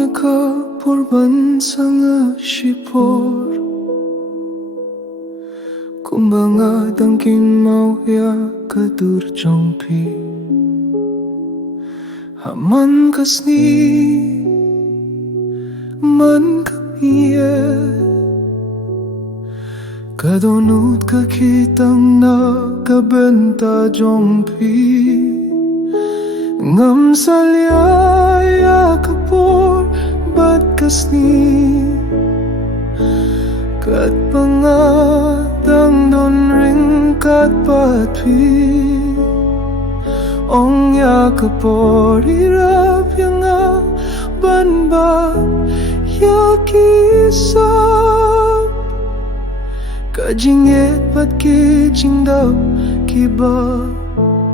yaka porban sanga shipor kumbanga dangkin mau ya kadur jongpi haman kasni man kamiye kadonut kakitang na kabenta jongpi ngam salyaya kapor bat kasni kat pangadang don ring kat patpi ong ya kapor irap yang ban ba ya kisap kajinget pat kijing daw kiba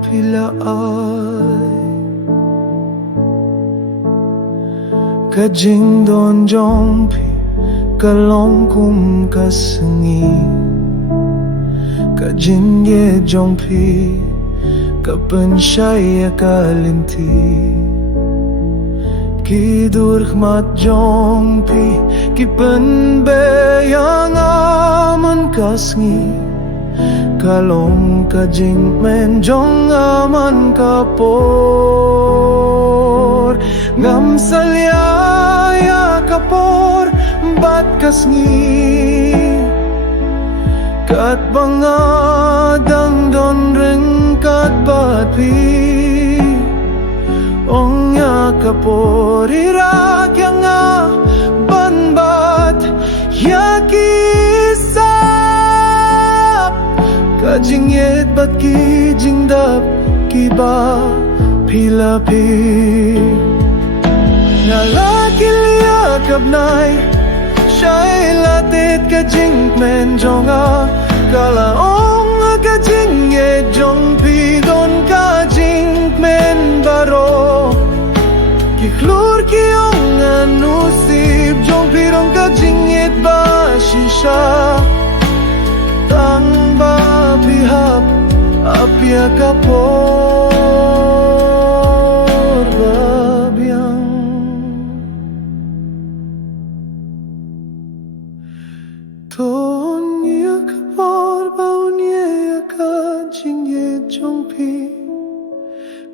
pila ay kajing don jongpi kalong kum kasengi kajing ye jongpi kapensyaya kalinti kidur khmat jongpi kipen beyang aman kasngi kalong kajing men jong aman kapor ngam salyaya kapor bat kasngi kat bangadang don ring kat patpi ong ya kapor irak yang ban bat ya kisap kajing yet bat kijing dap kiba pilapi nalakilya kabnay siya'y latit kajing men jonga kalaong kajing ye jong pidon kajing men baro kiklur kiyong anusip jong pidon kajing yet ba shisha tang ba pihap apya kapor babyang ton ya kapor baun ye kajing ye jongpi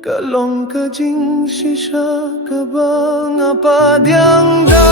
kalong kajing shisha kabang apa diang da